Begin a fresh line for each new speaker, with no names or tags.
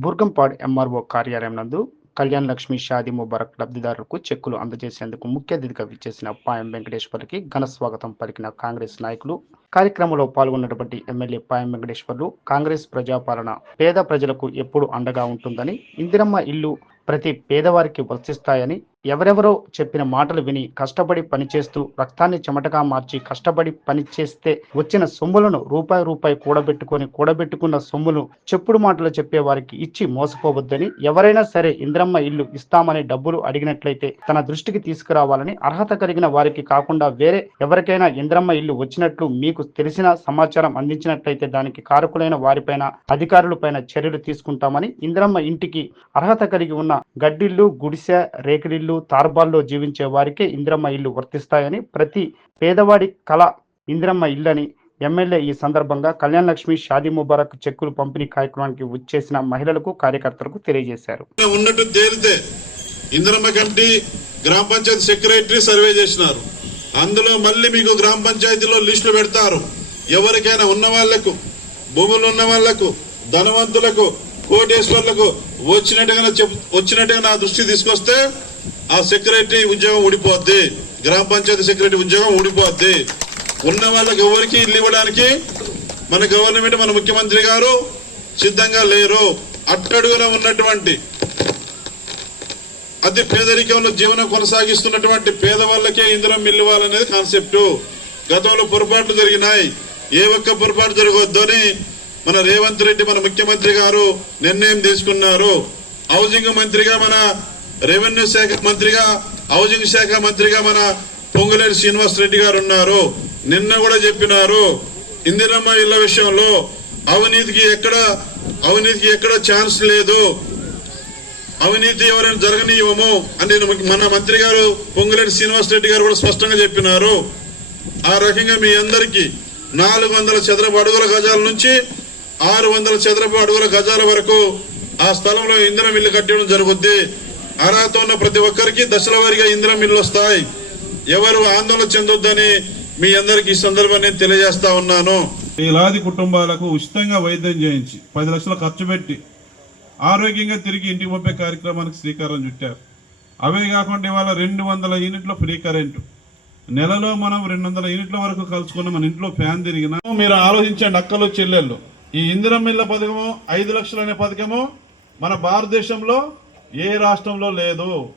బుర్గంపాడ్ MRO కార్యాలయం నందు కళ్యాణ్ లక్ష్మి షాది ముబారక్ లబ్ధిదారులకు చెక్కులు అందజేసేందుకు ముఖ్య అతిథిగా విచ్చేసిన పాయం వెంకటేశ్వర్లకి ఘన స్వాగతం పలికిన కాంగ్రెస్ నాయకులు. కార్యక్రమంలో పాల్గొన్నటువంటి ఎమ్మెల్యే పాయం వెంకటేశ్వర్లు కాంగ్రెస్ ప్రజాపాలన పేద ప్రజలకు ఎప్పుడు అండగా ఉంటుందని ఇందిరమ్మ ఇల్లు ప్రతి పేదవారికి వర్తిస్తాయని ఎవరెవరో చెప్పిన మాటలు విని కష్టపడి పనిచేస్తూ రక్తాన్ని చెమటగా మార్చి కష్టపడి పనిచేస్తే వచ్చిన సొమ్ములను రూపాయి రూపాయి కూడబెట్టుకొని కూడబెట్టుకున్న సొమ్మును చెప్పుడు మాటలు చెప్పే వారికి ఇచ్చి మోసపోవద్దని ఎవరైనా సరే ఇంద్రమ్మ ఇల్లు ఇస్తామని డబ్బులు అడిగినట్లయితే తన దృష్టికి తీసుకురావాలని అర్హత కలిగిన వారికి కాకుండా వేరే ఎవరికైనా ఇంద్రమ్మ ఇల్లు వచ్చినట్లు మీకు తెలిసిన సమాచారం అందించినట్లయితే దానికి కారకులైన వారిపైన అధికారులపైన చర్యలు తీసుకుంటామని ఇంద్రమ్మ ఇంటికి అర్హత కలిగి ఉన్న గడ్డిల్లు గుడిసె ఇళ్ళు తార్బాల్లో జీవించే వారికే ఇంద్రమ్మ ఇల్లు వర్తిస్తాయని ప్రతి పేదవాడి కళ ఇంద్రమ్మ ఇల్లని ఎమ్మెల్యే ఈ సందర్భంగా కళ్యాణ్ లక్ష్మి షాదీ ముబారక్ చెక్కులు పంపిణీ కార్యక్రమానికి వచ్చేసిన మహిళలకు కార్యకర్తలకు తెలియజేశారు.
ఉన్నట్టు తేలితే ఇందిరమ్మ కమిటీ గ్రామ పంచాయతీ సెక్రటరీ సర్వే చేసినారు. అందులో మళ్ళీ మీకు గ్రామ పంచాయతీలో లిస్టులు పెడతారు. ఎవరికైనా ఉన్న వాళ్ళకు భూములు ఉన్న వాళ్ళకు ధనవంతులకు కోటేశ్వర్లకు వచ్చినట్టుగా చెప్ వచ్చినట్టుగా నా దృష్టి తీసుకొస్తే ఆ సెక్రటరీ ఉద్యోగం ఊడిపోద్ది. గ్రామ పంచాయతీ సెక్రటరీ ఉద్యోగం ఊడిపోద్ది. ఉన్న వాళ్ళకి ఎవరికి ఇల్లు ఇవ్వడానికి? మన గవర్నమెంట్ మన ముఖ్యమంత్రి గారు సిద్ధంగా లేరు. అట్టడుగున ఉన్నటువంటి అతి పేదరికంలో జీవనం కొనసాగిస్తున్నటువంటి పేదవాళ్ళకే ఇందిరం మిల్లువాలనేది కాన్సెప్ట్ గతంలో పొరపాట్లు జరిగినాయి. ఏ ఒక్క పొరపాటు జరగవద్దు మన రేవంత్ రెడ్డి మన ముఖ్యమంత్రి గారు నిర్ణయం తీసుకున్నారు. హౌసింగ్ మంత్రిగా మన రెవెన్యూ శాఖ మంత్రిగా హౌసింగ్ శాఖ మంత్రిగా మన పొంగులేరు శ్రీనివాస్ రెడ్డి గారు ఉన్నారు. నిన్న కూడా చెప్పినారు ఇందిరమ్మ ఇళ్ళ విషయంలో అవినీతికి ఎక్కడ అవినీతికి ఎక్కడ ఛాన్స్ లేదు. అవినీతి ఎవరైనా జరగనీయమో అని మన మంత్రి గారు పొంగులేటి శ్రీనివాస్ రెడ్డి గారు కూడా స్పష్టంగా చెప్పినారు. ఆ రకంగా మీ అందరికీ నాలుగు వందల చదరపు అడుగుల గజాల నుంచి ఆరు వందల చదరపు అడుగుల గజాల వరకు ఆ స్థలంలో ఇందిరం ఇల్లు కట్టడం జరుగుద్ది. అర్హత ఉన్న ప్రతి ఒక్కరికి దశల వారిగా ఇందిరం ఇల్లు వస్తాయి. ఎవరు ఆందోళన చెందొద్దని మీ అందరికి ఈ సందర్భాన్ని తెలియజేస్తా ఉన్నాను.
వేలాది కుటుంబాలకు ఉచితంగా వైద్యం చేయించి పది లక్షలు ఖర్చు పెట్టి ఆరోగ్యంగా తిరిగి ఇంటికి పంపే కార్యక్రమానికి శ్రీకారం చుట్టారు. అవే కాకుండా ఇవాళ రెండు వందల యూనిట్ల ఫ్రీ కరెంటు. నెలలో మనం రెండు వందల యూనిట్ల వరకు కలుసుకున్న మన ఇంట్లో ఫ్యాన్ తిరిగినా మీరు ఆలోచించండి అక్కలు చెల్లెళ్ళు. ఈ ఇందిరమిల్ల పథకము ఐదు లక్షలు అనే పథకము మన భారతదేశంలో ఏ రాష్ట్రంలో లేదు.